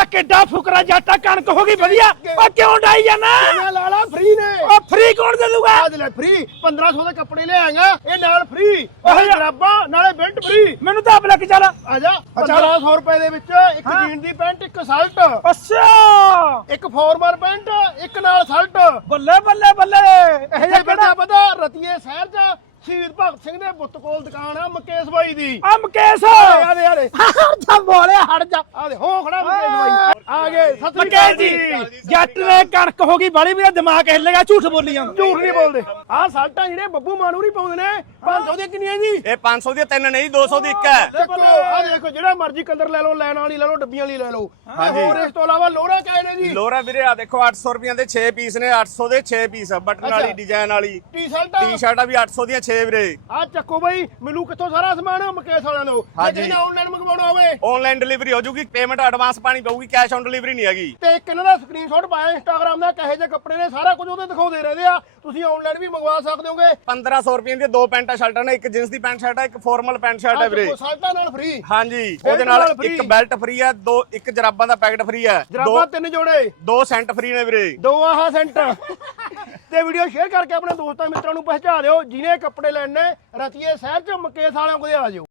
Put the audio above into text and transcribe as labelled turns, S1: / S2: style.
S1: ਕਿੱਡਾ ਫੁਕਰਾ ਜੱਟਾ ਕਣਕ ਹੋ ਗਈ ਵਧੀਆ ਓ ਕਿਉਂ ਡਾਈ ਜਾਣਾ
S2: ਮੈਂ ਲਾ ਲਾ ਫ੍ਰੀ ਨੇ
S1: ਓ ਫ੍ਰੀ ਕੌਣ ਦੇ ਦੂਗਾ
S2: ਆਜ ਲੈ ਫ੍ਰੀ 1500 ਦੇ ਕੱਪੜੇ ਲੈ ਆਏਗਾ ਇਹ ਨਾਲ ਫ੍ਰੀ ਉਹ ਜਰਾਬਾਂ ਨਾਲੇ ਬੈਲਟ ਫ੍ਰੀ
S1: ਮੈਨੂੰ ਤਾਂ ਆਪ ਲੈ ਕੇ ਚੱਲ
S2: ਆ ਜਾ 1500 ਰੁਪਏ ਦੇ ਵਿੱਚ ਇੱਕ ਜੀਨ ਦੀ ਪੈਂਟ ਇੱਕ ਸ਼ਰਟ
S1: ਅੱਛਾ
S2: ਇੱਕ ਫਾਰਮਰ ਪੈਂਟ ਇੱਕ ਨਾਲ ਸ਼ਰਟ
S1: ਬੱਲੇ ਬੱਲੇ ਬੱਲੇ ਇਹ
S2: ਇਹ ਕਿਹੜਾ ਪਤਾ ਰਤੀਏ ਸ਼ਹਿਰ 'ਚ ਸ਼ਹੀਦ ਭਗਤ ਸਿੰਘ ਦੇ ਬੁੱਤ ਕੋਲ ਦੁਕਾਨ ਆ ਮੁਕੇਸ਼ ਬਾਈ ਦੀ
S1: ਆ ਮੁਕੇਸ਼
S2: ਆ ਦੇ
S1: ਹਟ ਜਾ ਬੋਲੇ ਹਟ ਜਾ
S2: ਆ ਦੇ ਹੋ ਖੜਾ ਮੁਕੇਸ਼ ਬਾਈ ਆ ਗਏ ਸਤਿ ਸ੍ਰੀ
S1: ਮੁਕੇਸ਼
S2: ਅਕਾਲ
S1: ਜੀ ਜੱਟ ਨੇ ਕਣਕ ਹੋ ਗਈ ਬਾਲੀ ਮੇਰਾ ਦਿਮਾਗ ਹਿੱਲ ਗਿਆ ਝੂਠ ਬੋਲੀ ਜਾਂਦਾ
S2: ਝੂਠ ਨਹੀਂ ਬੋਲਦੇ ਆਹ ਸ਼ਰਟਾਂ ਜਿਹੜੇ ਬੱਬੂ ਮਾਨੂਰੀ ਪਾਉਂਦੇ ਨੇ 500 ਦੀਆਂ ਕਿੰਨੀਆਂ ਜੀ
S3: ਇਹ 500 ਦੀ ਤਿੰਨ ਨਹੀਂ 200 ਦੀ ਇੱਕ ਹੈ
S2: ਦੇਖੋ ਆ ਦੇਖੋ ਜਿਹੜਾ ਮਰਜ਼ੀ ਕਲਰ ਲੈ ਲਓ ਲੈਣ ਵਾਲੀ ਲੈ ਲਓ ਡੱਬੀਆਂ ਵਾਲੀ ਲੈ ਲਓ
S3: ਹਾਂਜੀ।
S2: ਹੋਰ ਇਸ ਤੋਂ ਇਲਾਵਾ ਲੋਰਾ ਕਾਇ ਨੇ ਜੀ
S3: ਲੋਰਾ ਵੀਰੇ ਆ ਦੇਖੋ 800 ਰੁਪਈਆਂ ਦੇ 6 ਪੀਸ ਨੇ 800 ਦੇ 6 ਪੀਸ ਬਟਨ ਵਾਲੀ ਡਿਜ਼ਾਈਨ ਵਾਲੀ
S2: ਟੀ-ਸ਼ਰਟਾਂ
S3: ਟੀ-ਸ਼ਰਟਾਂ ਵੀ 800 ਦੀਆਂ 6 ਵੀਰੇ
S2: ਆ ਚੱਕੋ ਬਾਈ ਮੈਨੂੰ ਕਿੱਥੋਂ ਸਾਰਾ ਸਮਾਨ ਮੁਕੇਸ਼ ਵਾਲਿਆਂ ਤੋਂ
S3: ਹਾਂਜੀ।
S2: ਜੇ ਆਨਲਾਈਨ ਮੰਗਵਾਉਣਾ ਹੋਵੇ
S3: ਆਨਲਾਈਨ ਡਿਲੀਵਰੀ ਹੋ ਜੂਗੀ ਪੇਮੈਂਟ ਐਡਵਾਂਸ ਪਾਣੀ ਪਊਗੀ ਕੈਸ਼ ਔਨ ਡਿਲੀਵਰੀ ਨਹੀਂ ਹੈਗੀ
S2: ਤੇ ਇੱਕ ਇਹਨਾਂ ਦਾ ਸਕਰੀਨਸ਼ਾਟ ਪਾਇਆ ਇੰਸਟਾਗ੍ਰਾਮ ਦਾ ਕਹੇ ਜੇ ਕੱਪੜੇ ਨੇ ਸਾਰਾ ਕੁਝ ਉਹਦੇ ਦਿਖਾਉਂਦੇ ਰਹਿੰਦੇ ਆ ਤੁਸੀਂ ਆਨਲਾਈਨ ਵੀ ਮੰਗਵਾ ਸਕਦੇ ਹੋਗੇ
S3: 1500 ਰੁਪਈਆਂ ਦੀਆਂ ਦੋ ਪੈਂਟਾਂ ਸ਼ਰਟਾਂ ਨੇ ਇੱਕ ਜਿੰਸ ਦੀ ਪੈਂਟ ਸ਼ਰਟ ਹੈ ਇੱਕ ਫਾਰਮਲ ਪੈਂਟ ਸ਼ਰਟ ਹੈ ਵੀਰੇ
S2: ਸ਼ਰਟਾਂ ਨਾਲ ਫ੍ਰੀ
S3: ਹਾਂਜੀ ਉਹਦੇ ਨਾਲ
S2: ਨਾਲ free।
S3: ਇੱਕ ਬੈਲਟ ਫ੍ਰੀ ਹੈ ਦੋ ਇੱਕ ਜਰਾਬਾਂ ਦਾ ਪੈਕਟ ਫ੍ਰੀ ਹੈ
S2: ਜਰਾਬਾਂ 3 ਜੋੜੇ
S3: ਦੋ ਸੈਂਟ ਫ੍ਰੀ ਨੇ ਵੀਰੇ
S2: ਦੋ ਆਹ ਸੈਂਟ ਤੇ ਵੀਡੀਓ ਸ਼ੇਅਰ ਕਰਕੇ ਆਪਣੇ ਦੋਸਤਾਂ ਮਿੱਤਰਾਂ ਨੂੰ ਪਹੁੰਚਾ ਦਿਓ ਜਿਹਨੇ ਕੱਪੜੇ ਲੈਣੇ ਰਤੀਏ ਸ਼ਹਿਰ ਚ ਮੁਕੇਸ਼ ਵਾਲਿਆਂ ਕੋਲ ਆ ਜਿਓ